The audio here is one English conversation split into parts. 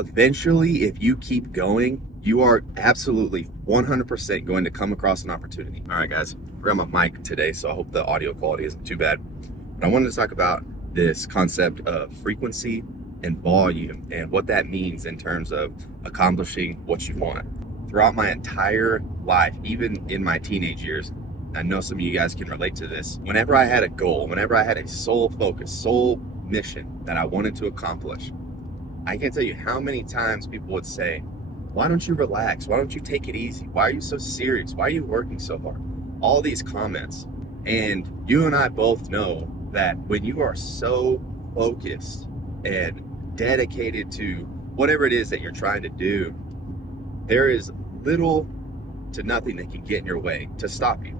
Eventually, if you keep going, you are absolutely 100% going to come across an opportunity. All right, guys, we're on my mic today, so I hope the audio quality isn't too bad. But I wanted to talk about this concept of frequency and volume and what that means in terms of accomplishing what you want. Throughout my entire life, even in my teenage years, I know some of you guys can relate to this. Whenever I had a goal, whenever I had a sole focus, sole mission that I wanted to accomplish, I can't tell you how many times people would say, why don't you relax? Why don't you take it easy? Why are you so serious? Why are you working so hard? All these comments. And you and I both know that when you are so focused and dedicated to whatever it is that you're trying to do, there is little to nothing that can get in your way to stop you.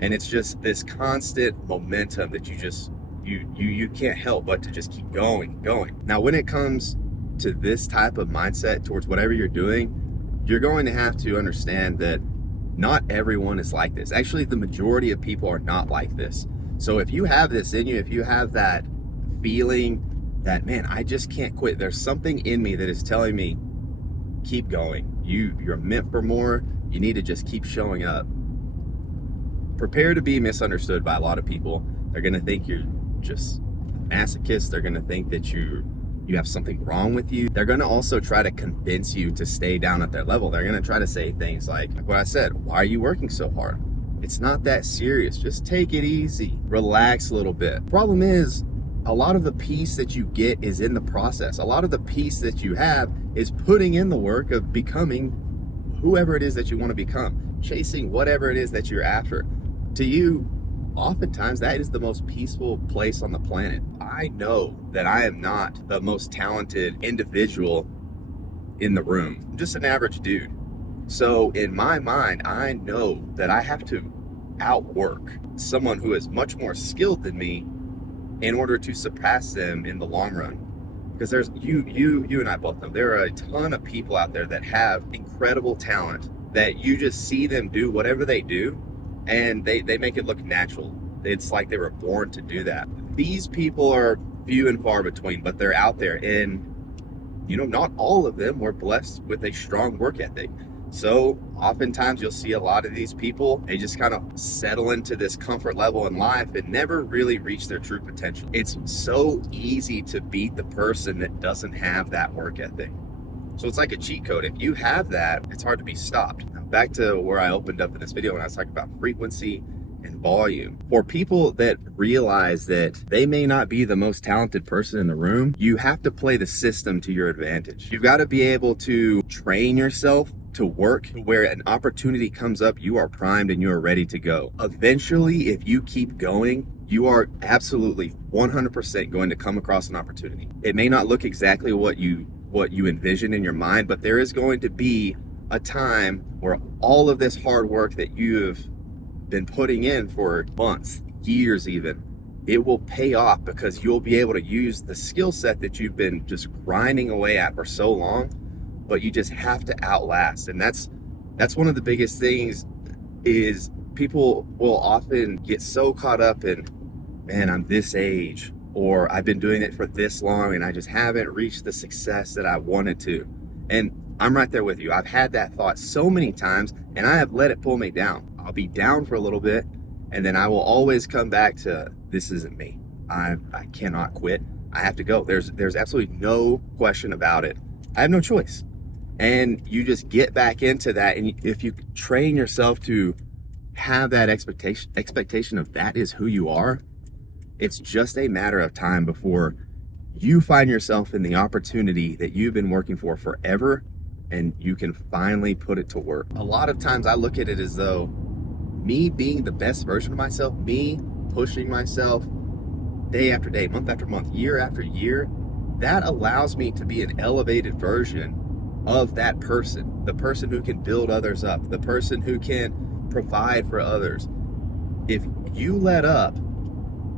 And it's just this constant momentum that you can't help but to just keep going. Now, when it comes to this type of mindset towards whatever you're doing, you're going to have to understand that not everyone is like this. Actually, the majority of people are not like this. So if you have this in you, if you have that feeling that, man, I just can't quit, there's something in me that is telling me, keep going. You're meant for more. You need to just keep showing up. Prepare to be misunderstood by a lot of people. They're going to think you're just a masochist. They're going to think that you have something wrong with you. They're going to also try to convince you to stay down at their level. They're going to try to say things like what I said, why are you working so hard? It's not that serious. Just take it easy. Relax a little bit. Problem is, a lot of the peace that you get is in the process. A lot of the peace that you have is putting in the work of becoming whoever it is that you want to become, chasing whatever it is that you're after. To you, oftentimes that is the most peaceful place on the planet. I know that I am not the most talented individual in the room. I'm just an average dude. So in my mind, I know that I have to outwork someone who is much more skilled than me in order to surpass them in the long run. Because there's you and I both know there are a ton of people out there that have incredible talent that you just see them do whatever they do and they make it look natural. It's like they were born to do that. These people are few and far between, but they're out there, and not all of them were blessed with a strong work ethic. So oftentimes you'll see a lot of these people, they just kind of settle into this comfort level in life and never really reach their true potential. It's so easy to beat the person that doesn't have that work ethic. So it's like a cheat code. If you have that, it's hard to be stopped. Now, back to where I opened up in this video when I was talking about frequency and volume. For people that realize that they may not be the most talented person in the room, you have to play the system to your advantage. You've got to be able to train yourself to work where an opportunity comes up, you are primed and you are ready to go. Eventually, if you keep going, you are absolutely 100% going to come across an opportunity. It may not look exactly what you envision in your mind, but there is going to be a time where all of this hard work that you have been putting in for months, years even, it will pay off because you'll be able to use the skill set that you've been just grinding away at for so long, but you just have to outlast. And that's one of the biggest things is people will often get so caught up in, man, I'm this age, or I've been doing it for this long and I just haven't reached the success that I wanted to. And I'm right there with you. I've had that thought so many times and I have let it pull me down. I'll be down for a little bit and then I will always come back to, this isn't me. I cannot quit. I have to go. There's absolutely no question about it. I have no choice. And you just get back into that. And if you train yourself to have that expectation of that is who you are, it's just a matter of time before you find yourself in the opportunity that you've been working for forever and you can finally put it to work. A lot of times I look at it as though me being the best version of myself, me pushing myself day after day, month after month, year after year, that allows me to be an elevated version of that person, the person who can build others up, the person who can provide for others. If you let up,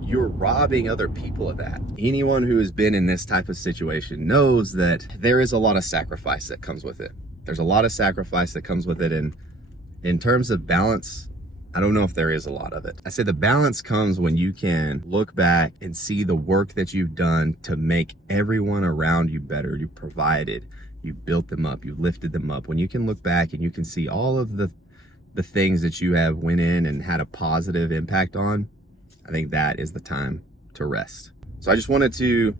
you're robbing other people of that. Anyone who has been in this type of situation knows that there is a lot of sacrifice that comes with it. There's a lot of sacrifice that comes with it. And in terms of balance, I don't know if there is a lot of it. I say the balance comes when you can look back and see the work that you've done to make everyone around you better. You provided, you built them up, you lifted them up. When you can look back and you can see all of the things that you have went in and had a positive impact on, I think that is the time to rest. So I just wanted to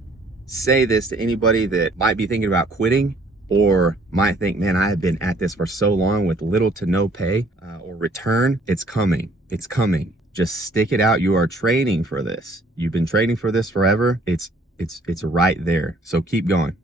say this to anybody that might be thinking about quitting, or might think, man, I have been at this for so long with little to no pay or return. It's coming. It's coming. Just stick it out. You are training for this. You've been training for this forever. It's right there. So keep going.